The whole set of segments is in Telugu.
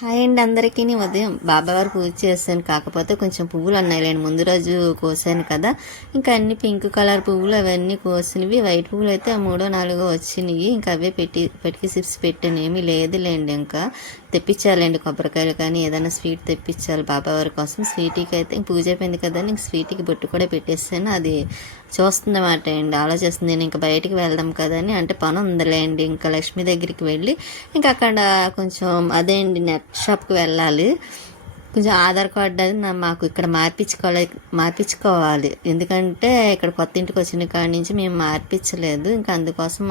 హాయ్ అండి అందరికీ. ఉదయం బాబావారు పూజ చేశాను. కాకపోతే కొంచెం పువ్వులు ఉన్నాయిలేండి ముందు రోజు కోసాను కదా. ఇంకా అన్ని పింక్ కలర్ పువ్వులు అవన్నీ కోసినవి. వైట్ పువ్వులు అయితే మూడో నాలుగో వచ్చినాయి. ఇంకా అవే పెట్టి పెట్టి సిప్స్ పెట్టాను. ఏమీ లేదులేండి ఇంకా తెప్పించాలండి కొబ్బరికాయలు కానీ ఏదైనా స్వీట్ తెప్పించాలి బాబావారి కోసం. స్వీట్కి అయితే పూజ అయిపోయింది కదా ఇంక స్వీట్కి బొట్టు కూడా పెట్టేసాను. అది చూస్తుందన్నమాట అండి. ఆలోచిస్తుంది నేను ఇంకా బయటికి వెళ్దాం కదని అంటే పని ఉందిలేండి. ఇంకా లక్ష్మి దగ్గరికి వెళ్ళి ఇంకా అక్కడ కొంచెం అదే అండి నెట్ షాప్కి వెళ్ళాలి. కొంచెం ఆధార్ కార్డు అది మాకు ఇక్కడ మార్పించుకోవాలి మార్పించుకోవాలి. ఎందుకంటే ఇక్కడ కొత్త ఇంటికి వచ్చిన కాడి నుంచి మేము మార్పించలేదు. ఇంకా అందుకోసం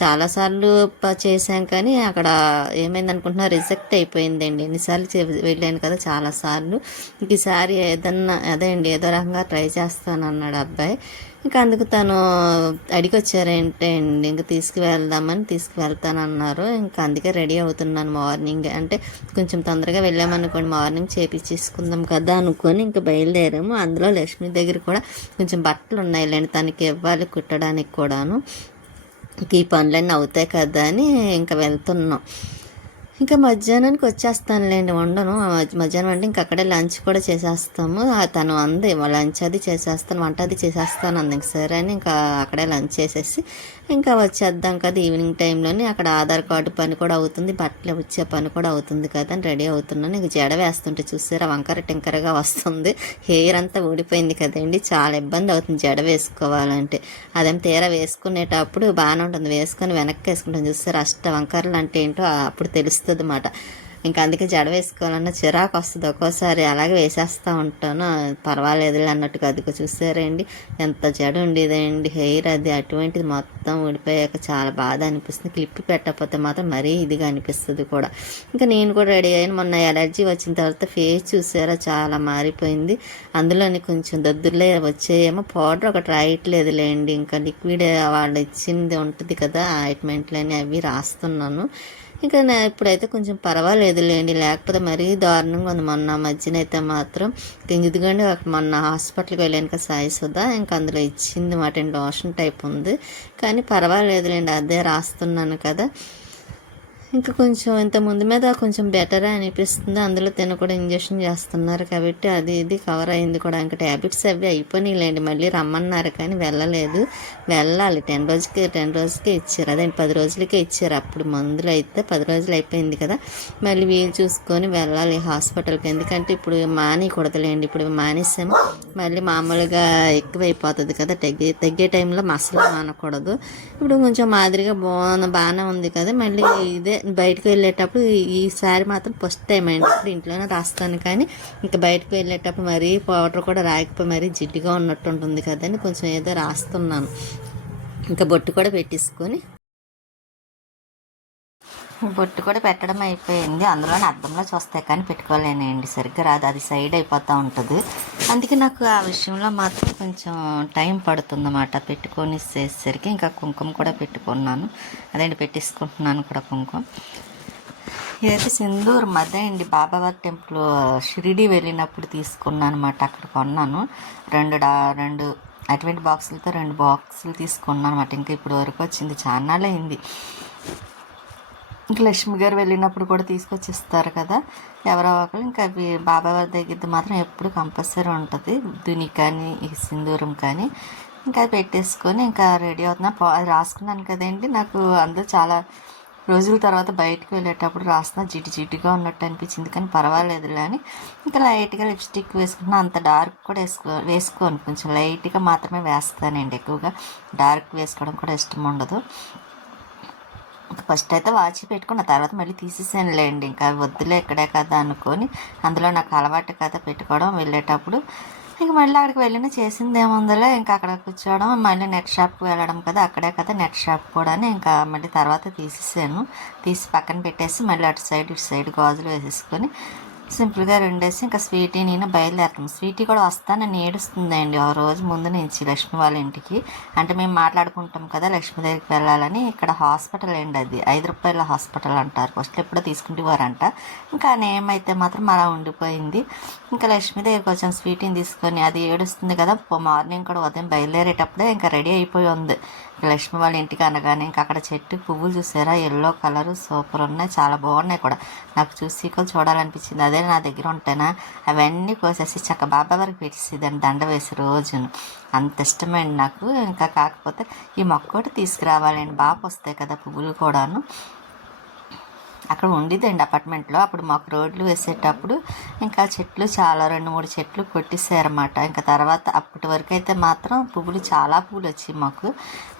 చాలాసార్లు చేసాం చేశాం కానీ అక్కడ ఏమైంది అనుకుంటున్నా రిజెక్ట్ అయిపోయిందండి. ఎన్నిసార్లు వెళ్ళాను కదా చాలాసార్లు ఇంక ఈసారి ఏదన్నా అదే అండి ఏదో రకంగా ట్రై చేస్తాను అన్నాడు అబ్బాయి. ఇంకా అందుకు తను అడిగి వచ్చారేంటే అండి ఇంకా తీసుకువెళ్దామని తీసుకువెళ్తానన్నారు. ఇంకా అందుకే రెడీ అవుతున్నాను మార్నింగ్. అంటే కొంచెం తొందరగా వెళ్ళామనుకోండి మార్నింగ్ చేపించేసుకుందాం కదా అనుకొని ఇంకా బయలుదేరాము. అందులో లక్ష్మి దగ్గర కూడా కొంచెం బట్టలు ఉన్నాయిలేండి తనకి ఇవ్వాలి కుట్టడానికి కూడాను. ఈ పనులన్నీ అవుతాయి కదా అని ఇంకా వెళ్తున్నాం. ఇంకా మధ్యాహ్నానికి వచ్చేస్తానులేండి వండను. మధ్యాహ్నం అంటే ఇంకా అక్కడే లంచ్ కూడా చేసేస్తాము. తను అంది లంచ్ అది చేసేస్తాను వంట అది చేసేస్తాను అంది. ఇంక సరే అని ఇంకా అక్కడే లంచ్ చేసేసి ఇంకా వచ్చేద్దాం కదా ఈవినింగ్ టైంలోని. అక్కడ ఆధార్ కార్డు పని కూడా అవుతుంది బట్టలు వచ్చే పని కూడా అవుతుంది కదా అని రెడీ అవుతున్నాను. ఇంక జడ వేస్తుంటే చూసారా వంకర టింకరగా వస్తుంది. హెయిర్ అంతా ఊడిపోయింది కదండి చాలా ఇబ్బంది అవుతుంది జడ వేసుకోవాలంటే. అదేం తీరా వేసుకునేటప్పుడు బాగానే ఉంటుంది వేసుకొని వెనక్కి వేసుకుంటాం చూసారా అష్ట వంకరలు అంటే ఏంటో అప్పుడు తెలుస్తుంది. అన్నమాట ఇంకా అందుకే జడ వేసుకోవాలన్న చిరాకు వస్తుంది. ఒక్కోసారి అలాగే వేసేస్తూ ఉంటాను. పర్వాలేదులే అన్నట్టుగా అదిగో చూసారండి. ఎంత జడ ఉండేదండి. హెయిర్ అది అటువంటిది మొత్తం ఊడిపోయాక చాలా బాధ అనిపిస్తుంది. క్లిప్ పెట్టకపోతే మాత్రం మరీ ఇదిగా అనిపిస్తుంది కూడా. ఇంకా నేను కూడా రెడీ అయ్యాను. మొన్న ఎలర్జీ వచ్చిన తర్వాత ఫేస్ చూసారా? చాలా మారిపోయింది. అందులోని కొంచెం దద్దుర్లే వచ్చాయేమో. పౌడర్ ఒకటి రాయట్లేదులేండి. ఇంకా లిక్విడ్ వాళ్ళు ఇచ్చింది ఉంటుంది కదా ఆయింట్మెంట్లని అవి రాస్తున్నాను. ఇంకా ఇప్పుడైతే కొంచెం పర్వాలేదులేండి. లేకపోతే మరీ దారుణంగా ఉంది. మొన్న మధ్యన అయితే మాత్రం ఇంక ఇదిగోండి మొన్న హాస్పిటల్కి వెళ్ళాను కదా సాయి సుధా. ఇంకా అందులో ఇచ్చింది మాట లోషన్ టైప్ ఉంది. కానీ పర్వాలేదులేండి. అదే రాస్తున్నాను కదా. ఇంకా కొంచెం ఇంత ముందు మీద కొంచెం బెటరే అనిపిస్తుంది. అందులో తిన కూడా ఇంజక్షన్ చేస్తున్నారు కాబట్టి అది ఇది కవర్ అయింది కూడా. ఇంకా ట్యాబ్లెట్స్ అవి అయిపోయినాయిలేండి. మళ్ళీ రమ్మన్నారు కానీ వెళ్ళలేదు. వెళ్ళాలి. టెన్ రోజుకి టెన్ రోజులకే ఇచ్చారు. అదే పది రోజులకే ఇచ్చారు. అప్పుడు మందులు అయితే పది రోజులు అయిపోయింది కదా. మళ్ళీ వీలు చూసుకొని వెళ్ళాలి హాస్పిటల్కి ఎందుకంటే ఇప్పుడు మానేయకూడదులేండి. ఇప్పుడు మానేసాము. మళ్ళీ మామూలుగా ఎక్కువైపోతుంది కదా. తగ్గే తగ్గే టైంలో మసలు మానకూడదు. ఇప్పుడు కొంచెం మాదిరిగా బాగుంది బాగానే ఉంది కదా. మళ్ళీ ఇదే బయటకు వెళ్ళేటప్పుడు ఈ- ఈసారి మాత్రం ఫస్ట్ టైం అండి. ఇప్పుడు ఇంట్లోనే రాస్తాను కానీ ఇంకా బయటకు వెళ్ళేటప్పుడు మరీ పౌడర్ కూడా రాయకపోయి మరీ జిడ్డుగా ఉన్నట్టు ఉంటుంది కదండి. కొంచెం ఏదో రాస్తున్నాను. ఇంకా బొట్టు కూడా పెట్టేసుకొని బొట్టు కూడా పెట్టడం అయిపోయింది. అందులోనే అద్దంలో చూస్తే కానీ పెట్టుకోలేనండి. సరిగ్గా రాదు. అది సైడ్ అయిపోతూ ఉంటుంది. అందుకే నాకు ఆ విషయంలో మాత్రం కొంచెం టైం పడుతుందన్నమాట. పెట్టుకొని చేసేసరికి ఇంకా కుంకుమ కూడా పెట్టుకున్నాను. అదేంటి పెట్టేసుకుంటున్నాను కూడా కుంకుమ. ఇదైతే సింధూర్ మధ్య అండి. బాబాబాద్ టెంపుల్ షిరిడి వెళ్ళినప్పుడు తీసుకున్నాను అనమాట అక్కడ కొన్నాను. రెండు డా రెండు అటువంటి బాక్సులతో రెండు బాక్సులు తీసుకున్నాను అనమాట ఇంకా ఇప్పుడు వరకు వచ్చింది. చాలా అయింది. ఇంకా లక్ష్మి గారు వెళ్ళినప్పుడు కూడా తీసుకొచ్చి ఇస్తారు కదా. ఎవరో ఒకరు. ఇంకా అవి బాబావారి దగ్గర మాత్రం ఎప్పుడు కంపల్సరీ ఉంటుంది. దుని కానీ ఈ సింధూరం కానీ. ఇంకా అది పెట్టేసుకొని ఇంకా రెడీ అవుతున్నా. అది రాసుకున్నాను కదండి. నాకు అందరూ చాలా రోజుల తర్వాత బయటకు వెళ్ళేటప్పుడు రాసిన జిడ్డు జిడ్డుగా ఉన్నట్టు అనిపించింది. కానీ పర్వాలేదులే అని ఇంకా లైట్గా లిప్స్టిక్ వేసుకున్నా. అంత డార్క్ కూడా వేసుకో వేసుకోను. కొంచెం లైట్గా మాత్రమే వేస్తానండి ఎక్కువగా. డార్క్ వేసుకోవడం కూడా ఇష్టం ఉండదు. ఫస్ట్ అయితే వాచి పెట్టుకున్న తర్వాత మళ్ళీ తీసేసానులేండి. ఇంకా వద్దులే ఇక్కడే కదా అనుకొని అందులో నాకు అలవాటు కదా పెట్టుకోవడం వెళ్ళేటప్పుడు ఇంక మళ్ళీ అక్కడికి వెళ్ళిన చేసింది ఏముందిలే ఇంకా అక్కడ కూర్చోవడం మళ్ళీ నెట్ షాప్కి వెళ్ళడం కదా అక్కడే కదా నెట్ షాప్ కూడా ఇంకా మళ్ళీ తర్వాత తీసేసాను. తీసి పక్కన పెట్టేసి మళ్ళీ అటు సైడ్ ఇటు సైడ్ గాజులు వేసేసుకొని సింపుల్గా రెండేసి ఇంకా స్వీటీ నేను బయలుదేరుతాం. స్వీటీ కూడా వస్తానని ఏడుస్తుందండి. ఆ రోజు ముందు నుంచి లక్ష్మి వాళ్ళ ఇంటికి. అంటే మేము మాట్లాడుకుంటాం కదా లక్ష్మి దగ్గరికి వెళ్ళాలని. ఇక్కడ హాస్పిటల్ అండి అది. ఐదు రూపాయల హాస్పిటల్ అంటారు. ఫస్ట్ ఎప్పుడో తీసుకుంటేవారంట. ఇంకా నేమ్ అయితే మాత్రం అలా ఉండిపోయింది. ఇంకా లక్ష్మి దగ్గరికి వచ్చాం. స్వీటీని తీసుకొని అది ఏడుస్తుంది కదా మార్నింగ్ కూడా ఉదయం బయలుదేరేటప్పుడే ఇంకా రెడీ అయిపోయి ఉంది. లక్ష్మి వాళ్ళ ఇంటికి అనగానే ఇంకా అక్కడ చెట్టు పువ్వులు చూసారా? ఎల్లో కలర్ సూపర్ ఉన్నాయి. చాలా బాగున్నాయి కూడా. నాకు చూసి కూడా చూడాలనిపించింది. అదే నా దగ్గర ఉంటేనా? అవన్నీ కోసేసి చక్క బాబా వారికి పెట్టేసేదాన్ని దండ వేసి రోజును. అంత ఇష్టమైంది నాకు. ఇంకా కాకపోతే ఈ మొక్క ఒకటి తీసుకురావాలండి. బాగా వస్తాయి కదా పువ్వులు కూడాను. అక్కడ ఉండిద్దండి అపార్ట్మెంట్లో. అప్పుడు మాకు రోడ్లు వేసేటప్పుడు ఇంకా చెట్లు చాలా రెండు మూడు చెట్లు కొట్టేసారన్నమాట ఇంకా తర్వాత అప్పటి వరకు అయితే మాత్రం పువ్వులు చాలా పువ్వులు వచ్చాయి మాకు.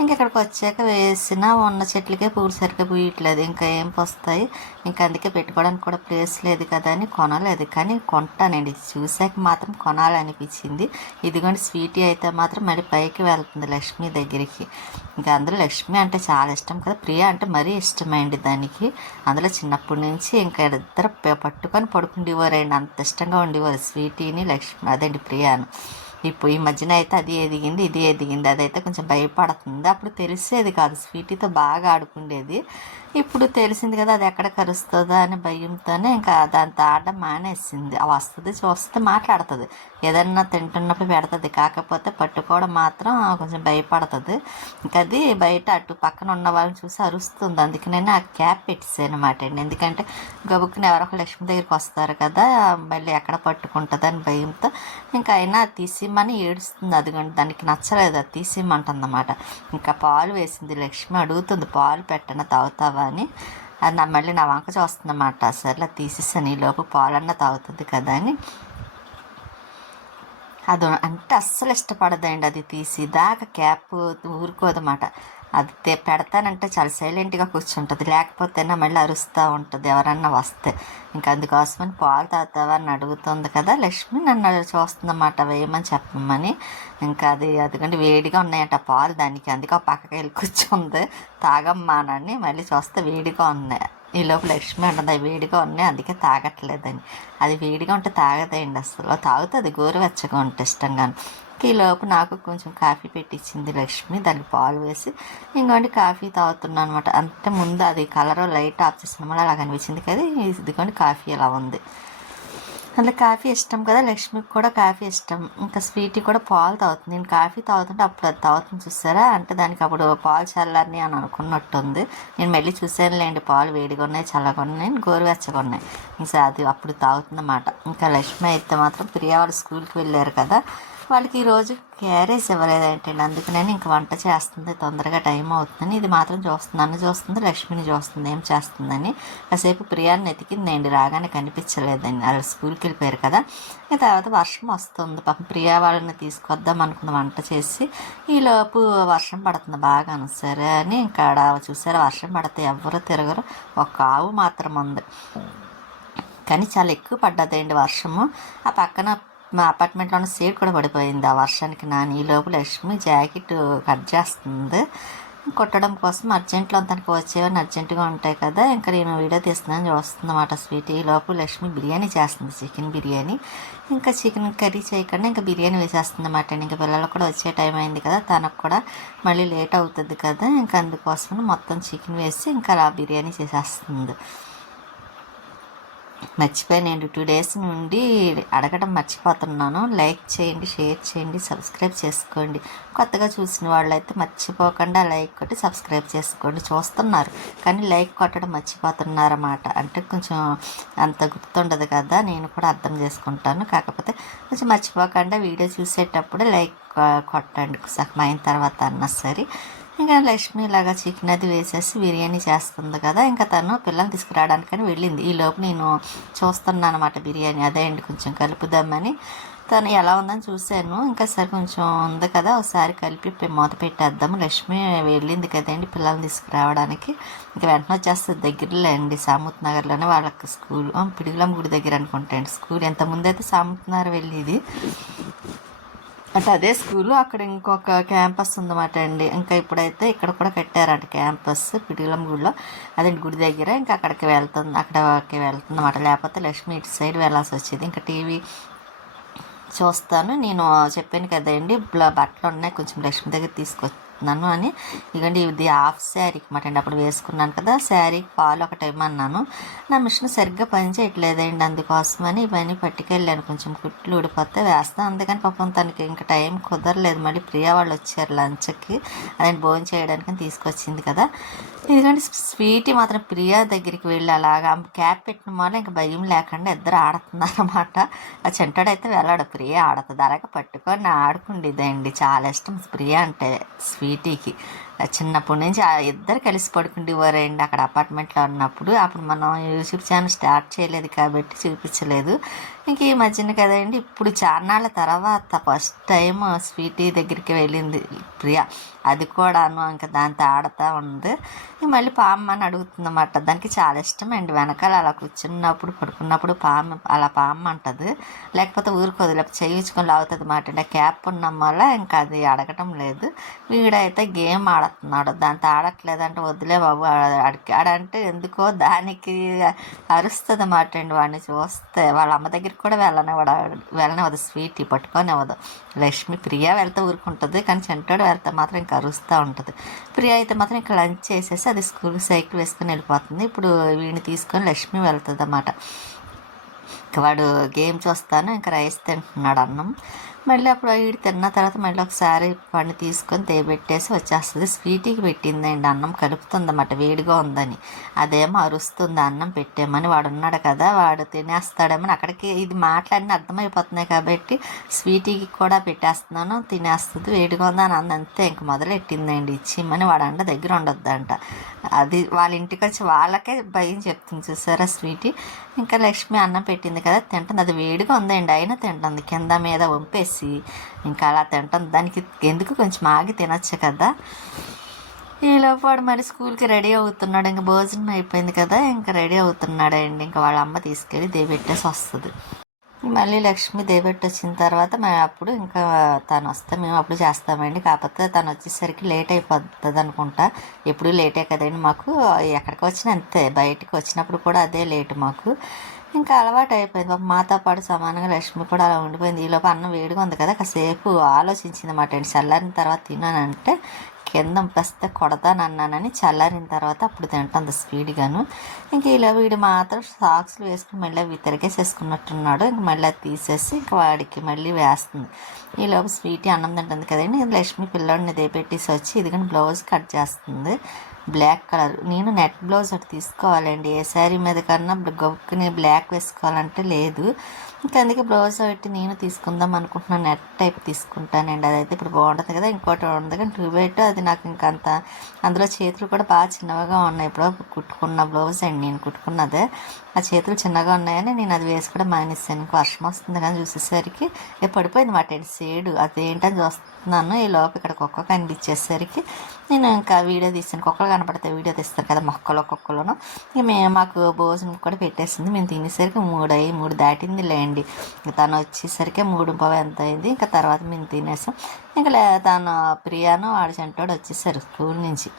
ఇంకా ఇక్కడికి వచ్చాక వేసిన ఉన్న చెట్లకే పువ్వులు సరిగ్గా పూయట్లేదు. ఇంకా ఏం వస్తాయి? ఇంకా అందుకే పెట్టుకోవడానికి కూడా ప్లేస్ లేదు కదా అని కొనలేదు. కానీ కొంటానండి. చూసాక మాత్రం కొనాలనిపించింది. ఇదిగోండి స్వీటీ అయితే మాత్రం మళ్ళీ పైకి వెళ్తుంది లక్ష్మి దగ్గరికి. ఇంకా అందులో లక్ష్మి అంటే చాలా ఇష్టం కదా. ప్రియ అంటే మరీ ఇష్టమైంది దానికి. అందులో చిన్నప్పటి నుంచి ఇంకా ఇద్దరు పట్టుకొని పడుకుండేవారండి అంత ఇష్టంగా ఉండేవారు. స్వీటీని లక్ష్మి అదండి ప్రియాను. ఇప్పుడు ఈ మధ్యన అయితే అది ఎదిగింది ఇది ఎదిగింది. అదైతే కొంచెం భయపడుతుంది. అప్పుడు తెలిసేది కాదు. స్వీటీతో బాగా ఆడుకుండేది. ఇప్పుడు తెలిసింది కదా అది ఎక్కడ కరుస్తుందా అని భయంతోనే ఇంకా దాంతో ఆడడం మానేసింది. వస్తుంది చూస్తే మాట్లాడుతుంది. ఏదన్నా తింటున్నప్పుడు పెడుతుంది. కాకపోతే పట్టుకోవడం మాత్రం కొంచెం భయపడుతుంది. ఇంకా అది బయట అటు పక్కన ఉన్న వాళ్ళని చూసి అరుస్తుంది. అందుకనే ఆ క్యాప్ పెట్టేసాను అనమాట అండి. ఎందుకంటే గబుక్కుని ఎవరో ఒక లక్ష్మి దగ్గరికి వస్తారు కదా మళ్ళీ ఎక్కడ పట్టుకుంటుంది అని భయంతో ఇంకా అయినా అది తీసిమ్మని ఏడుస్తుంది. అదిగోండి దానికి నచ్చలేదు. అది తీసిమ్మంటుంది అనమాట ఇంకా పాలు వేసింది లక్ష్మి. అడుగుతుంది పాలు పెట్టన తాగుతావా అని అది నా మళ్ళీ నా వంక చూస్తుందన్నమాట. సర్లే తీసేసాను ఈ లోపు పాలన్న తాగుతుంది కదా అని. అది అంటే అస్సలు ఇష్టపడదండి అది తీసి. దాకా క్యాప్ ఊరుకోదన్నమాట. అది పెడతానంటే చాలా సైలెంట్గా కూర్చుంటుంది. లేకపోతేనా మళ్ళీ అరుస్తూ ఉంటుంది. ఎవరన్నా వస్తే. ఇంకా అందుకోసమని పాలు తాగుతావా అని అడుగుతుంది కదా లక్ష్మి. నన్ను చూస్తుందన్నమాట. వేయమని చెప్పమని. ఇంకా అది అదిగంటే వేడిగా ఉన్నాయట పాలు దానికి. అందుకే ఆ పక్కకి వెళ్ళి కూర్చుంది. తాగమ్మానని మళ్ళీ చూస్తే వేడిగా ఉన్నాయి. ఈ లోపు లక్ష్మి ఉంటుంది అవి వేడిగా ఉన్నాయి అందుకే తాగట్లేదని. అది వేడిగా ఉంటే తాగదండి అసలు. తాగుతుంది. గోరువెచ్చగా ఉంటే ఇష్టంగాను. ఈ లోపు నాకు కొంచెం కాఫీ పెట్టించింది లక్ష్మి. దానికి పాలు వేసి ఇంకోండి కాఫీ తాగుతున్నాను అనమాట అంటే ముందు అది కలర్ లైట్ ఆఫ్ చేసిన మళ్ళీ అలా కనిపించింది కదా ఇదిగోండి కాఫీ ఎలా ఉంది. అందులో కాఫీ ఇష్టం కదా లక్ష్మికి కూడా కాఫీ ఇష్టం. ఇంకా స్వీటీ కూడా పాలు తాగుతుంది. నేను కాఫీ తాగుతుంటే అప్పుడు అది తాగుతుంది చూసారా? అంటే దానికి అప్పుడు పాలు చల్లారని అని అనుకున్నట్టుంది. నేను మళ్ళీ చూసానులేండి పాలు వేడిగా ఉన్నాయి చల్లగా ఉన్నాయి గోరువెచ్చగా ఉన్నాయి. ఇంకా అది అప్పుడు తాగుతుందన్నమాట. ఇంకా లక్ష్మి అయితే మాత్రం ప్రియా వాళ్ళు స్కూల్కి వెళ్ళారు కదా వాళ్ళకి ఈరోజు క్యారేజ్ ఇవ్వలేదంటండి అందుకనే ఇంక వంట చేస్తుంది. తొందరగా టైం అవుతుందని ఇది మాత్రం చూస్తుంది. అన్న చూస్తుంది లక్ష్మిని చూస్తుంది. ఏం చేస్తుందని. కాసేపు ప్రియాన్ని ఎతికిందండి. రాగానే కనిపించలేదండి. వాళ్ళు స్కూల్కి వెళ్ళిపోయారు కదా. ఇక తర్వాత వర్షం వస్తుంది. పాపం ప్రియా వాళ్ళని తీసుకొద్దాం అనుకున్న వంట చేసి. ఈలోపు వర్షం పడుతుంది. బాగా సరే అని ఇంకా ఆడ చూసారా. వర్షం పడితే ఎవరు తిరగరు. ఒక ఆవు మాత్రం ఉంది. కానీ చాలా ఎక్కువ పడ్డదండి వర్షము. ఆ పక్కన మా అపార్ట్మెంట్లో ఉన్న సీట్ కూడా పడిపోయింది. ఆ వర్షానికి నాని ఈ లోపు లక్ష్మి జాకెట్ కట్ చేస్తుంది. కుట్టడం కోసం అర్జెంట్లో తనకు వచ్చేవని అర్జెంటుగా ఉంటాయి కదా. ఇంకా నేను వీడియో తీస్తున్నాను చూస్తుందన్నమాట స్వీట్. ఈ లోపు లక్ష్మి బిర్యానీ చేస్తుంది చికెన్ బిర్యానీ. ఇంకా చికెన్ కర్రీ చేయకుండా ఇంకా బిర్యానీ వేసేస్తుంది అన్నమాట ఇంకా పిల్లలు కూడా వచ్చే టైం అయింది కదా. తనకు కూడా మళ్ళీ లేట్ అవుతుంది కదా. ఇంకా అందుకోసం మొత్తం చికెన్ వేసి ఇంకా అలా బిర్యానీ చేసేస్తుంది. మర్చిపోయానండి టూ డేస్ నుండి అడగడం మర్చిపోతున్నాను. లైక్ చేయండి షేర్ చేయండి సబ్స్క్రైబ్ చేసుకోండి. కొత్తగా చూసిన వాళ్ళైతే మర్చిపోకుండా లైక్ కొట్టి సబ్స్క్రైబ్ చేసుకోండి. చూస్తున్నారు. కానీ లైక్ కొట్టడం మర్చిపోతున్నారన్నమాట. అంటే కొంచెం అంత గుర్తుండదు కదా నేను కూడా అర్థం చేసుకుంటాను. కాకపోతే కొంచెం మర్చిపోకుండా వీడియో చూసేటప్పుడు లైక్ కొట్టండి. సహం అయిన తర్వాత అన్నా సరే. ఇంకా లక్ష్మి ఇలాగా చికెన్ అది వేసేసి బిర్యానీ చేస్తుంది కదా ఇంకా తను పిల్లల్ని తీసుకురావడానికని వెళ్ళింది. ఈ లోపు నేను చూస్తున్నాను అనమాట బిర్యానీ అదే అండి కొంచెం కలుపుదామని. తను ఎలా ఉందని చూశాను. ఇంకా సరే కొంచెం ఉంది కదా ఒకసారి కలిపి మూత పెట్టేద్దాము. లక్ష్మి వెళ్ళింది కదండి పిల్లల్ని తీసుకురావడానికి. ఇంకా వెంటనే వచ్చేస్తుంది దగ్గరలో అండి సామూత్ నగర్లోనే. వాళ్ళకి స్కూల్ ఆ, పిడిగులం గుడి దగ్గర అనుకుంటా అండి. స్కూల్ ఎంత ముందైతే సామూత్ నగర్ వెళ్ళేది. అంటే అదే స్కూల్ అక్కడ ఇంకొక క్యాంపస్ ఉందన్నమాట అండి. ఇంకా ఇప్పుడైతే ఇక్కడ కూడా కట్టారంట క్యాంపస్ పిడిలం గుడిలో అదండి గుడి దగ్గర ఇంకా అక్కడికి వెళ్తుంది అక్కడికి వెళ్తుందన్నమాట. లేకపోతే లక్ష్మి ఇటు సైడ్ వెళ్ళాల్సి వచ్చేది. ఇంకా టీవీ చూస్తాను. నేను చెప్పాను కదండి బ్ల- బట్టలు ఉన్నాయి కొంచెం లక్ష్మి దగ్గర తీసుకొచ్చి తీసుకొస్తున్నాను అని. ఇదిగోండి ఇది హాఫ్ శారీ అనమాట అండి అప్పుడు వేసుకున్నాను కదా శారీకి పాలు ఒక టైం అన్నాను. నా మిషన్ సరిగ్గా పనిచేయట్లేదండి అందుకోసమని ఇవన్నీ పట్టుకెళ్ళాను. కొంచెం కుట్లు ఊడిపోతే వేస్తాను. అందుకని పాపం తనకి ఇంకా టైం కుదరలేదు. మళ్ళీ ప్రియా వాళ్ళు వచ్చారు లంచ్కి. అదే భోజనం చేయడానికి తీసుకొచ్చింది కదా. ఎందుకంటే స్వీటీ మాత్రం ప్రియా దగ్గరికి వెళ్ళి అలాగా క్యాప్ పెట్టిన వల్ల ఇంకా భయం లేకుండా ఇద్దరు ఆడుతున్నారు అనమాట ఆ చెంటాడైతే వెళ్ళాడు. ప్రియా ఆడుతుంది అలాగే పట్టుకొని ఆడుకుండేదండి. చాలా ఇష్టం ప్రియా అంటే స్వీటీకి చిన్నప్పటి నుంచి ఆ ఇద్దరు కలిసి పడుకుండేవారండి అక్కడ అపార్ట్మెంట్లో ఉన్నప్పుడు. అప్పుడు మనం యూట్యూబ్ ఛానల్ స్టార్ట్ చేయలేదు కాబట్టి చూపించలేదు. ఇంక ఈ మధ్యన కదండి ఇప్పుడు చాన్నాళ్ళ తర్వాత ఫస్ట్ టైం స్వీటీ దగ్గరికి వెళ్ళింది ప్రియా. అది కూడాను ఇంకా దాంతో ఆడుతూ ఉంది. ఇంక మళ్ళీ పాము అని అడుగుతుందన్నమాట. దానికి చాలా ఇష్టం అండి. వెనకాల అలా కూర్చున్నప్పుడు పడుకున్నప్పుడు పాము అలా పాము అంటుంది. లేకపోతే ఊరుకోదు లేకపోతే చేయించుకొని లాగుతుంది మాట అంటే క్యాప్ ఉన్నం వల్ల ఇంకా అది అడగటం లేదు. వీడైతే గేమ్ ఆడ ఆడుతున్నాడు దాంతో ఆడట్లేదంటే వదిలే బాబు ఆడికి ఆడంటే ఎందుకో దానికి అరుస్తుంది మాట అండి వాడిని చూస్తే. వాళ్ళ అమ్మ దగ్గరికి కూడా వెళ్ళనివ్వడు వెళ్ళనివ్వదు స్వీట్ పట్టుకొనివ్వదు. లక్ష్మి ప్రియా వెళ్తే ఊరుకుంటుంది కానీ చెంటాడు వెళ్తే మాత్రం ఇంకా అరుస్తూ ఉంటుంది. ప్రియా అయితే మాత్రం ఇంకా లంచ్ చేసేసి అది స్కూల్ సైకిల్ వేసుకొని వెళ్ళిపోతుంది. ఇప్పుడు వీడిని తీసుకొని లక్ష్మి వెళ్తుంది అన్నమాట ఇంకా వాడు గేమ్ చూస్తాను ఇంకా రైస్ తింటున్నాడు అన్నం. మళ్ళీ అప్పుడు వీడు తిన్న తర్వాత మళ్ళీ ఒకసారి వాడిని తీసుకొని తేబెట్టేసి వచ్చేస్తుంది. స్వీటీకి పెట్టిందండి అన్నం. కలుపుతుందన్నమాట. వేడిగా ఉందని. అదేమో అరుస్తుంది అన్నం పెట్టేమని వాడు ఉన్నాడు కదా వాడు తినేస్తాడేమని. అక్కడికి ఇది మాట్లాడిన అర్థమైపోతున్నాయి కాబట్టి స్వీటీకి కూడా పెట్టేస్తున్నాను. తినేస్తుంది వేడిగా ఉందని అంది అంతే ఇంక మొదలెట్టిందండి. ఇచ్చిమ్మని వాడు అంట దగ్గర ఉండొద్దంట. అది వాళ్ళ ఇంటికి వచ్చి వాళ్ళకే భయం చెప్తుంది చూసారా స్వీటీ? ఇంకా లక్ష్మి అన్నం పెట్టింది కదా తింటుంది. అది వేడిగా ఉందండి. అయినా తింటుంది. కింద మీద వంపేసి ఇంకా అలా తింటుంది. దానికి ఎందుకు కొంచెం ఆగి తినచ్చు కదా. ఈలోపు వాడు మరి స్కూల్కి రెడీ అవుతున్నాడు. ఇంకా భోజనం అయిపోయింది కదా. ఇంకా రెడీ అవుతున్నాడండి. ఇంకా వాళ్ళ అమ్మ తీసుకెళ్ళి దేబెట్టేసి వస్తుంది. మళ్ళీ లక్ష్మి దేబెట్టి వచ్చిన తర్వాత మేము అప్పుడు ఇంకా తను వస్తే మేము అప్పుడు చేస్తామండి. కాకపోతే తను వచ్చేసరికి లేట్ అయిపోతుంది అనుకుంటా. ఎప్పుడు లేటే కదండి మాకు. ఎక్కడికి వచ్చినా అంతే. బయటికి వచ్చినప్పుడు కూడా అదే లేట్ మాకు. ఇంకా అలవాటు అయిపోయింది. పాప మాతో పాటు సమానంగా లక్ష్మి కూడా అలా ఉండిపోయింది. ఈలోపు అన్నం వేడిగా ఉంది కదా. కాసేపు ఆలోచించింది అన్నమాట అండి. చల్లారిన తర్వాత తిన్నానంటే కింద వస్తే కొడతానన్నానని చల్లారిన తర్వాత అప్పుడు తింటుంది స్పీడ్గాను. ఇంక ఇలా వీడు మాత్రం సాక్స్లు వేసుకుని మళ్ళీ అవి తిరగేసేసుకున్నట్టున్నాడు. ఇంక మళ్ళీ అది తీసేసి ఇంక వాడికి మళ్ళీ వేస్తుంది. ఈలోపు స్వీటీ అన్నం తింటుంది కదండి. లక్ష్మి పిల్లోడిని దేపెట్టేసి వచ్చి ఇదిగని బ్లౌజ్ కట్ చేస్తుంది. Black colour. నేను నెట్ బ్లౌజ్ ఒకటి తీసుకోవాలండి. ఏ శారీ మీద కన్నా గొప్పని బ్లాక్ వేసుకోవాలంటే లేదు. ఇంకా అందుకే బ్లౌజ్ ఒకటి నేను తీసుకుందాం అనుకుంటున్నాను. నెట్ టైప్ తీసుకుంటానండి. అదైతే ఇప్పుడు బాగుంటుంది కదా. ఇంకోటి ఉంది కానీ టూ బైట్ అది నాకు ఇంకా అంత అందులో చేతులు కూడా బాగా చిన్నగా ఉన్నాయి. ఇప్పుడు కుట్టుకున్న బ్లౌజ్ అండి నేను కుట్టుకున్నదే. ఆ చేతులు చిన్నగా ఉన్నాయని నేను అది వేసుకోవడం మానేసాను. వర్షం వస్తుంది కానీ చూసేసరికి. పడిపోయింది మాట సేడు. అదేంటని చూస్తున్నాను. ఈ లోపు ఇక్కడ కుక్క కనిపించేసరికి నేను ఇంకా వీడియో తీసాను కుక్కలు కనపడితే వీడియో తీస్తాను కదా మొక్కలు కుక్కలను. ఇక మేము మాకు భోజనం కూడా పెట్టేసింది. మేము తినేసరికి మూడు అయ్యి మూడు దాటింది లేండి తను వచ్చేసరికి మూడు పావు ఎంత అయింది. ఇంకా తర్వాత మేము తినేసాం. ఇంకా లే తను ప్రియాను వాడు చెంటోడు వచ్చేసారు స్కూల్ నుంచి.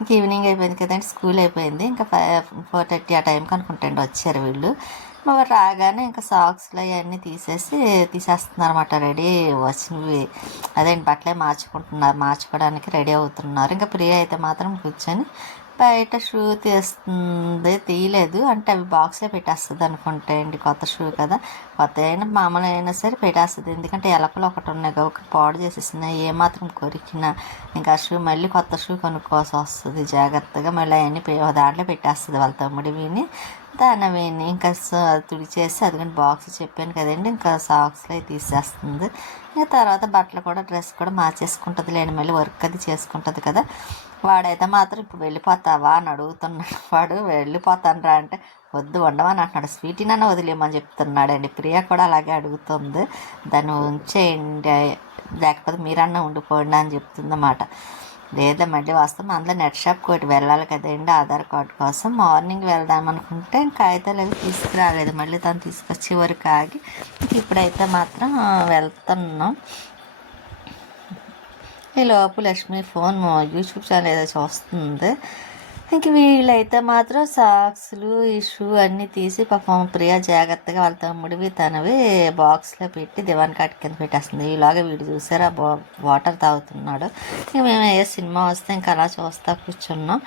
ఇంక ఈవినింగ్ అయిపోయింది కదండి స్కూల్ అయిపోయింది. ఇంకా ఫైవ్ ఫోర్ థర్టీ ఆ టైంకి అనుకుంటాండి వచ్చారు వీళ్ళు. మరి రాగానే ఇంకా సాక్స్లు అవన్నీ తీసేసి తీసేస్తున్నారు అనమాట రెడీ వచ్చినవి. అదేంటి బట్టలే మార్చుకుంటున్నారు మార్చుకోవడానికి రెడీ అవుతున్నారు. ఇంకా ప్రియ అయితే మాత్రం కూర్చొని బయట షూ తీస్తుంది తీయలేదు. అంటే అవి బాక్స్లో పెట్టేస్తుంది అనుకుంటే అండి కొత్త షూ కదా. కొత్త అయినా మామూలు అయినా సరే పెట్టేస్తుంది. ఎందుకంటే ఎలకలు ఒకటి ఉన్నాయి కదా, ఒకటి పాడు చేసేసినా ఏమాత్రం కొరికినా ఇంకా ఆ షూ మళ్ళీ కొత్త షూ కొనుక్కోవాల్సి వస్తుంది జాగ్రత్తగా. మళ్ళీ అవన్నీ దాంట్లో పెట్టేస్తుంది వాళ్ళ తమ్ముడి విని దాని విని ఇంకా తుడిచేసి అదిగోండి బాక్స్ చెప్పాను కదండి ఇంకా సాక్స్లో అవి తీసేస్తుంది. ఇంకా తర్వాత బట్టలు కూడా డ్రెస్ కూడా మార్చేసుకుంటుంది లేని మళ్ళీ వర్క్ అది చేసుకుంటుంది కదా. వాడైతే మాత్రం ఇప్పుడు వెళ్ళిపోతావా? అని అడుగుతున్నాడు. వాడు వెళ్ళిపోతాను రా అంటే వద్దు ఉండమని అంటున్నాడు. స్వీటీనన్న వదిలేయమని చెప్తున్నాడండి. ప్రియ కూడా అలాగే అడుగుతుంది. దాన్ని ఉంచేయండి. లేకపోతే మీరన్నా ఉండిపోండి అని చెప్తుందన్నమాట. లేదా మళ్ళీ వస్తాం అందులో నెట్ షాప్కి ఒకటి వెళ్ళాలి కదండి ఆధార్ కార్డు కోసం. మార్నింగ్ వెళ్దాం అనుకుంటే అయితే లేదు తీసుకురాలేదు. మళ్ళీ తను తీసుకొచ్చే వరకు ఆగి ఇప్పుడైతే మాత్రం వెళ్తున్నాం. ఈ లోపు లక్ష్మి ఫోన్ యూట్యూబ్ ఛానల్ ఏదో చూస్తుంది. ఇంక వీళ్ళైతే మాత్రం సాక్స్లు ఈ షూ అన్నీ తీసి పాపం ప్రియా జాగ్రత్తగా వాళ్ళ తమ్ముడివి తనవి బాక్స్లో పెట్టి దివాన్ కాట్ కింద పెట్టేస్తుంది. ఈలాగా వీడు చూసారా? బా వాటర్ తాగుతున్నాడు. ఇంక మేము ఏ సినిమా వస్తే ఇంకా అలా చూస్తా కూర్చున్నాం.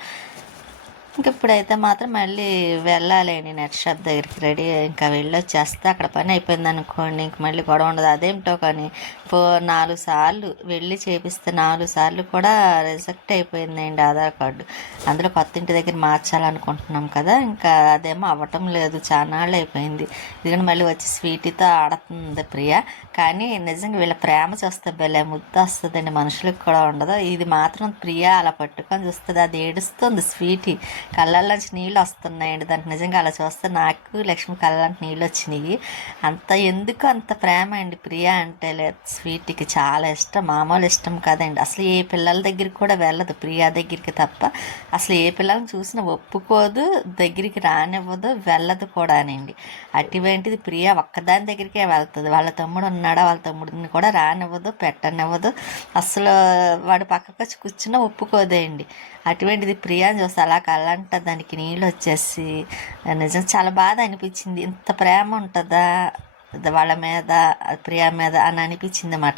ఇంక ఇప్పుడైతే మాత్రం మళ్ళీ వెళ్ళాలండి నెట్ షాప్ దగ్గరికి రెడీ ఇంకా వెళ్ళి వచ్చేస్తే అక్కడ పని అయిపోయింది అనుకోండి. ఇంక మళ్ళీ గొడవ ఉండదు. అదేమిటో కానీ పో నాలుగు సార్లు వెళ్ళి చేపిస్తే నాలుగు సార్లు కూడా రిజెక్ట్ అయిపోయిందండి ఆధార్ కార్డు. అందులో కొత్త ఇంటి దగ్గర మార్చాలనుకుంటున్నాం కదా ఇంకా అదేమో అవ్వటం లేదు. చానాళ్ళు అయిపోయింది ఎందుకంటే మళ్ళీ వచ్చి స్వీటీతో ఆడుతుంది ప్రియ. కానీ నిజంగా వీళ్ళ ప్రేమ చూస్తే భలే ముద్ద వస్తుందండి. మనుషులకు కూడా ఉండదు. ఇది మాత్రం ప్రియ అలా పట్టుకొని చూస్తుంది. అది ఏడుస్తుంది స్వీటీ. కళ్ళల్లోంచి నీళ్ళు వస్తున్నాయండి. దానికి నిజంగా అలా చూస్తే నాకు లక్ష్మి కళ్ళంటి నీళ్ళు వచ్చినాయి. అంత ఎందుకు అంత ప్రేమ అండి ప్రియ అంటే లేదు స్వీట్కి చాలా ఇష్టం. మామూలు ఇష్టం కదండి. అసలు ఏ పిల్లల దగ్గరికి కూడా వెళ్ళదు ప్రియా దగ్గరికి తప్ప. అసలు ఏ పిల్లల్ని చూసినా ఒప్పుకోదు దగ్గరికి రానివ్వదు వెళ్ళదు కూడానండి. అటువంటిది ప్రియ ఒక్కదాని దగ్గరికే వెళ్తుంది. వాళ్ళ తమ్ముడు ఉన్నాడా వాళ్ళ తమ్ముడిని కూడా రానివ్వదు పెట్టనివ్వదు. అసలు వాడు పక్కకు వచ్చి కూర్చున్నా ఒప్పుకోదేయండి అటువంటిది ప్రియాని చూస్తే అలా కళ్ళంట దానికి నీళ్ళు వచ్చేసి నిజం చాలా బాధ అనిపించింది. ఇంత ప్రేమ ఉంటుందా? వాళ్ళ మీద ప్రియా మీద అని అనిపించింది అనమాట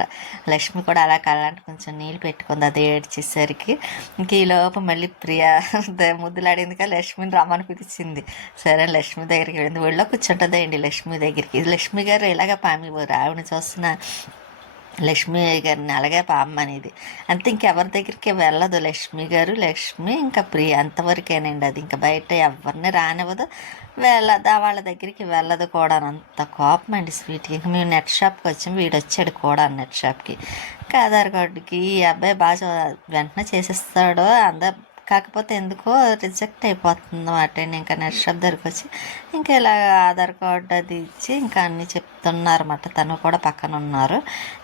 లక్ష్మి కూడా అలా కళ్ళంట కొంచెం నీళ్ళు పెట్టుకుంది అది ఏడ్చేసరికి. ఇంక ఈ లోపు మళ్ళీ ప్రియా ద- ముద్దులాడింది కదా లక్ష్మిని రమ్మని పిలిచింది. సరే లక్ష్మి దగ్గరికి వెళ్ళింది. ఒళ్ళో కూర్చుంటుందండి లక్ష్మి దగ్గరికి? లక్ష్మి గారు ఇలాగ పామి ఆవిడని చూస్తున్నా. లక్ష్మీ గారిని అలాగే పామ్మనేది అంతే ఇంకెవరి దగ్గరికి వెళ్ళదు లక్ష్మి గారు. లక్ష్మి ఇంకా ప్రియ అంతవరకేనండి అది. ఇంకా బయట ఎవరిని రానివ్వదు. వెళ్ళదు. వాళ్ళ దగ్గరికి వెళ్ళదు కూడా అంత కోపం అండి స్వీట్కి. ఇంకా మేము నెట్ షాప్కి వచ్చాము వీడు వచ్చాడు కూడా నెట్ షాప్కి. ఇంకా ఆధార్ కార్డుకి ఈ అబ్బాయి బాగా వెంటనే చేసేస్తాడు. అందరు కాకపోతే ఎందుకో రిజెక్ట్ అయిపోతుంది అన్నమాట ఇంకా నెట్ షాప్ దగ్గరికి వచ్చి ఇంకా ఇలా ఆధార్ కార్డు అది ఇచ్చి ఇంకా అన్నీ చెప్తున్నారన్నమాట. తను కూడా పక్కన ఉన్నారు.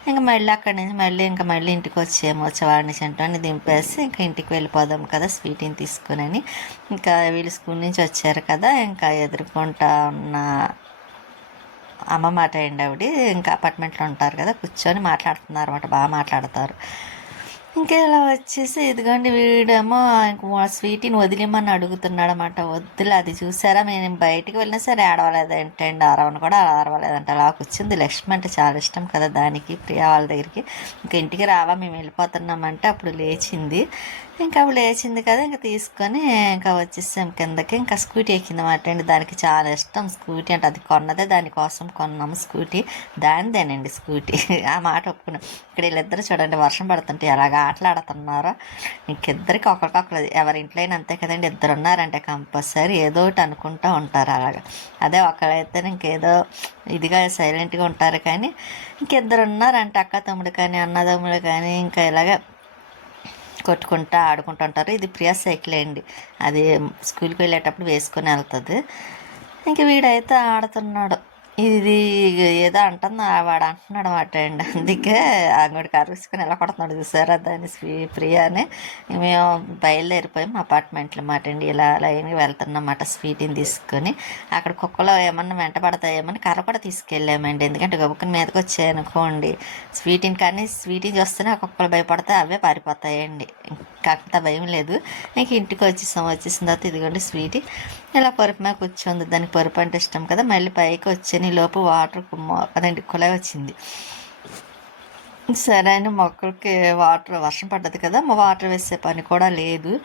ఇంకా మళ్ళీ అక్కడి నుంచి మళ్ళీ ఇంకా మళ్ళీ ఇంటికి వచ్చేమో వాడిని సెంటర్ని దింపేసి ఇంకా ఇంటికి వెళ్ళిపోదాం కదా స్వీట్ని తీసుకుని ఇంకా వీళ్ళు స్కూల్ నుంచి వచ్చారు కదా ఇంకా ఎదుర్కొంటా ఉన్న అమ్మ మాట అండి ఆవిడ. ఇంకా అపార్ట్మెంట్లో ఉంటారు కదా కూర్చొని మాట్లాడుతున్నారు అన్నమాట బాగా మాట్లాడతారు. ఇంకా ఇలా వచ్చేసి ఇదిగోండి వీడేమో ఇంక స్వీటీని వదిలేమని అడుగుతున్నాడు అనమాట వద్దులే అది చూసారా? మేము బయటికి వెళ్ళినా సరే ఆడవలేదు ఏంటండి ఆరవని కూడా అరవలేదంట. అలా కూర్చుంది లక్ష్మి అంటే చాలా ఇష్టం కదా దానికి ప్రియా వాళ్ళ దగ్గరికి. ఇంకా ఇంటికి రావా మేము వెళ్ళిపోతున్నామంటే అప్పుడు లేచింది. ఇంకా అప్పుడు లేచింది కదా ఇంకా తీసుకొని ఇంకా వచ్చేసాం కిందకి. ఇంకా స్కూటీ ఎక్కిందన్నమాట అండి. దానికి చాలా ఇష్టం స్కూటీ అంటే అది కొన్నదే దానికోసం కొన్నాము స్కూటీ. దానిదేనండి స్కూటీ. ఆ మాట ఒప్పుకున్నాం. ఇక్కడ వీళ్ళిద్దరు చూడండి వర్షం పడుతుంటే ఎలాగ ఆటలాడుతున్నారో. ఇంకిద్దరికి ఒకరికొకరు ఎవరి ఇంట్లో అయినా అంతే కదండి. ఇద్దరు ఉన్నారంటే కంపల్సరీ ఏదో ఒకటి అనుకుంటూ ఉంటారు అలాగా. అదే ఒకరైతే ఇంకేదో ఇదిగా సైలెంట్గా ఉంటారు కానీ ఇంకిద్దరు ఉన్నారంటే అక్క తమ్ముడు కానీ అన్నదమ్ముడు కానీ ఇంకా ఇలాగ కొట్టుకుంటా ఆడుకుంటూ ఉంటారు. ఇది ప్రియా సైకిల్ అండి. అది స్కూల్కి వెళ్ళేటప్పుడు వేసుకొని వెళ్తుంది. ఇంక వీడైతే ఆడుతున్నాడు. ఇది ఏదో అంటుంది వాడు అంటున్నాడు మాట అండి. అందుకే అంగడి అరుసుకొని ఎలా కొడుతున్నాడు చూసారా? దాని స్వీ ప్రియాని మేము బయలుదేరిపోయాం అపార్ట్మెంట్లు మాట అండి. ఇలా లైన్కి వెళ్తున్నమాట స్వీట్ని తీసుకొని. అక్కడ కుక్కలో ఏమన్నా వెంట పడతాయేమని కర్ర కూడా తీసుకెళ్ళామండి. ఎందుకంటే గబుక్కుని మీదకి వచ్చాయనుకోండి. స్వీట్ని కానీ స్వీట్ని చూస్తేనే ఆ కుక్కలు భయపడతాయి అవే పారిపోతాయండి. కాకపోతే భయం లేదు. నాకు ఇంటికి వచ్చేసాం వచ్చేసిన తర్వాత ఇదిగోండి స్వీట్. ఇలా పరుపు మీద కూర్చోంది. దానికి పరుపు అంటే ఇష్టం కదా. మళ్ళీ పైకి వచ్చాను. ఈ లోపు వాటర్ అదండి కుళాయి వచ్చింది. సరే అని మొక్కలకి వాటర్ వర్షం పడ్డది కదా. మా వాటర్ వేసే పని కూడా లేదు.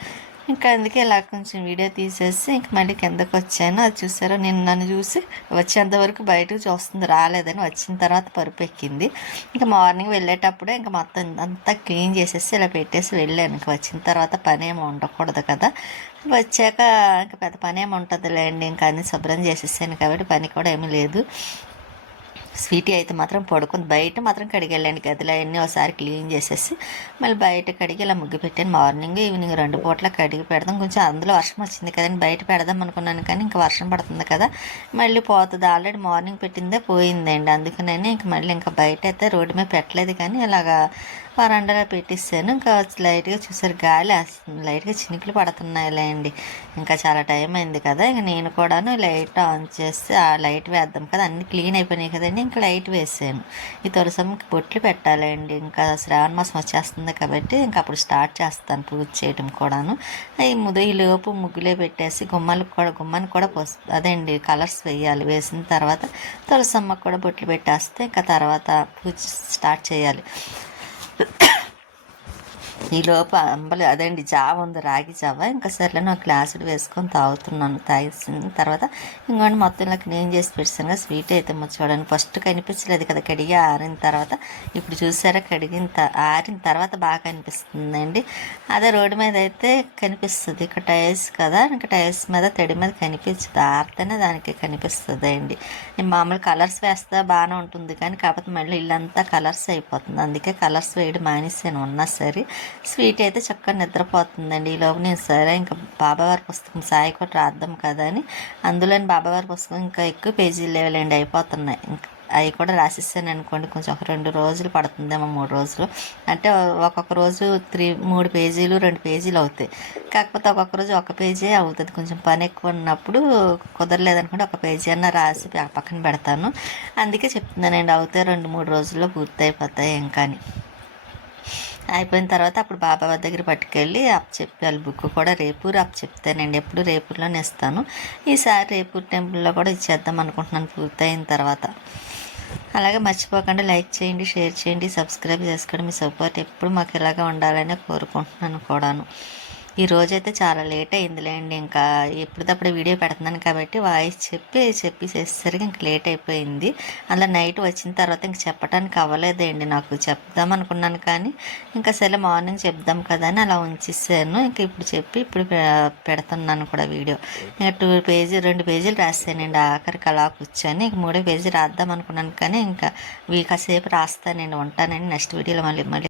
ఇంకా అందుకే ఇలా కొంచెం వీడియో తీసేసి ఇంక మళ్ళీ కిందకు వచ్చాను. అది చూసారో? నేను నన్ను చూసి వచ్చేంతవరకు బయటకు చూస్తుంది రాలేదని వచ్చిన తర్వాత పరుపు ఎక్కింది. ఇంకా మార్నింగ్ వెళ్ళేటప్పుడే ఇంకా మొత్తం అంతా క్లీన్ చేసేసి ఇలా పెట్టేసి వెళ్ళాను. ఇంకా వచ్చిన తర్వాత పని ఏమి ఉండకూడదు కదా. వచ్చాక ఇంకా పెద్ద పని ఏమి ఉంటుందిలేండి ఇంకా అన్ని శుభ్రం చేసేసాను కాబట్టి పని కూడా ఏమీ లేదు. స్వీటీ అయితే మాత్రం పడుకుంది బయట మాత్రం కడిగెళ్ళండి గదిలో అన్నీ ఒకసారి క్లీన్ చేసేసి మళ్ళీ బయట కడిగి ఇలా ముగ్గు పెట్టాను. మార్నింగ్ ఈవినింగ్ రెండు పూట్ల కడిగి పెడదాం. కొంచెం అందులో వర్షం వచ్చింది కదండి బయట పెడదాం అనుకున్నాను కానీ ఇంకా వర్షం పడుతుంది కదా మళ్ళీ పోతుంది. ఆల్రెడీ మార్నింగ్ పెట్టిందే పోయిందండి. అందుకనే ఇంక మళ్ళీ ఇంకా బయట అయితే రోడ్డు మీద పెట్టలేదు కానీ ఇలాగా వరండాలో పెట్టిస్తాను. ఇంకా లైట్గా చూసారు గాలి వేస్తుంది. లైట్గా చినుకులు పడుతున్నాయిలే అండి ఇంకా చాలా టైం అయింది కదా. ఇంకా నేను కూడాను లైట్ ఆన్ చేస్తే ఆ లైట్ వేద్దాం కదా. అన్ని క్లీన్ అయిపోయినాయి కదండి. ఇంకా లైట్ వేసాను. ఈ తులసమ్మకి బొట్లు పెట్టాలండి. ఇంకా శ్రావణ మాసం వచ్చేస్తుంది కాబట్టి ఇంకా అప్పుడు స్టార్ట్ చేస్తాను పూజ చేయటం కూడాను. ఈ ముద లోపు ముగ్గులే పెట్టేసి గుమ్మాలకు కూడా గుమ్మానికి కూడా పోస్ అదేండి కలర్స్ వేయాలి. వేసిన తర్వాత తులసమ్మకు కూడా బొట్లు పెట్టేస్తే ఇంకా తర్వాత పూజ స్టార్ట్ చేయాలి. ఈ లోప అంబలి అదండి జావ ఉంది రాగి జావ ఇంకా సర్లే నాకు గ్లాసులు వేసుకొని తాగుతున్నాను తాగిన తర్వాత ఇంకోటి మొత్తం ఇలా క్లీన్ చేసి పెట్టాను కదా స్వీట్ అయితే మరి చూడండి. ఫస్ట్ కనిపించలేదు కదా కడిగి ఆరిన తర్వాత. ఇప్పుడు చూసారా కడిగిన త- ఆరిన తర్వాత బాగా కనిపిస్తుందండి. అదే రోడ్డు మీద అయితే కనిపిస్తుంది. ఇక్కడ టైర్స్ కదా ఇంకా టైర్స్ మీద తడి మీద కనిపించదు. ఆరితేనే దానికి కనిపిస్తుంది అండి నేను మామూలు కలర్స్ వేస్తే బాగానే ఉంటుంది కానీ కాకపోతే మళ్ళీ ఇల్లంతా కలర్స్ అయిపోతుంది. అందుకే కలర్స్ వేయడం మానేసాను ఉన్నా సరే స్వీట్ అయితే చక్కగా నిద్రపోతుందండి. ఈ లోపు నేను సరే ఇంకా బాబావారి పుస్తకం సాయి కూడా రాద్దాం కదా అని అందులోని బాబావారి పుస్తకం ఇంకా ఎక్కువ పేజీలు లేవలేండి అయిపోతున్నాయి. ఇంకా అవి కూడా రాసిస్తాను అనుకోండి. కొంచెం ఒక రెండు రోజులు పడుతుందేమో మూడు రోజులు. అంటే ఒక్కొక్క రోజు త్రీ మూడు పేజీలు రెండు పేజీలు అవుతాయి. కాకపోతే ఒక్కొక్క రోజు ఒక పేజీ అవుతుంది. కొంచెం పని ఎక్కువ ఉన్నప్పుడు కుదరలేదనుకోండి ఒక పేజీ అన్న రాసి పక్కన పెడతాను. అందుకే చెప్తున్నానండి అవుతాయి రెండు మూడు రోజుల్లో పూర్తి అయిపోతాయి ఇంకా అని. అయిపోయిన తర్వాత అప్పుడు బాబా వాళ్ళ దగ్గర పట్టుకెళ్ళి అప్ చెప్పాలి బుక్ కూడా రేపు అప్ చెప్తానండి. ఎప్పుడు రేపూర్లోనే ఇస్తాను. ఈసారి రేపూర్ టెంపుల్లో కూడా ఇచ్చేద్దాం అనుకుంటున్నాను. పూర్తయిన తర్వాత. అలాగే మర్చిపోకుండా. లైక్ చేయండి షేర్ చేయండి సబ్స్క్రైబ్ చేసుకోండి. మీ సపోర్ట్ ఎప్పుడు మాకు ఇలాగే ఉండాలని కోరుకుంటున్నాను కూడాను. ఈ రోజైతే చాలా లేట్ అయిందిలేండి ఇంకా ఎప్పటికప్పుడు వీడియో పెడుతున్నాను కాబట్టి వాయిస్ చెప్పి చెప్పి చేసేసరికి ఇంక లేట్ అయిపోయింది. అలా నైట్ వచ్చిన తర్వాత ఇంక చెప్పడానికి అవ్వలేదండి. నాకు చెప్దాం అనుకున్నాను కానీ ఇంకా సరే మార్నింగ్ చెప్దాం కదా అని అలా ఉంచేసాను. ఇంకా ఇప్పుడు చెప్పి ఇప్పుడు పెడుతున్నాను కూడా వీడియో. ఇంకా టూ పేజీ రెండు పేజీలు రాస్తానండి ఆఖరికి అలా కూర్చొని ఇంక మూడో పేజీ రాద్దాం అనుకున్నాను కానీ ఇంకా వీకాసేపు రాస్తానండి. ఉంటానండి. నెక్స్ట్ వీడియోలో మళ్ళీ మళ్ళీ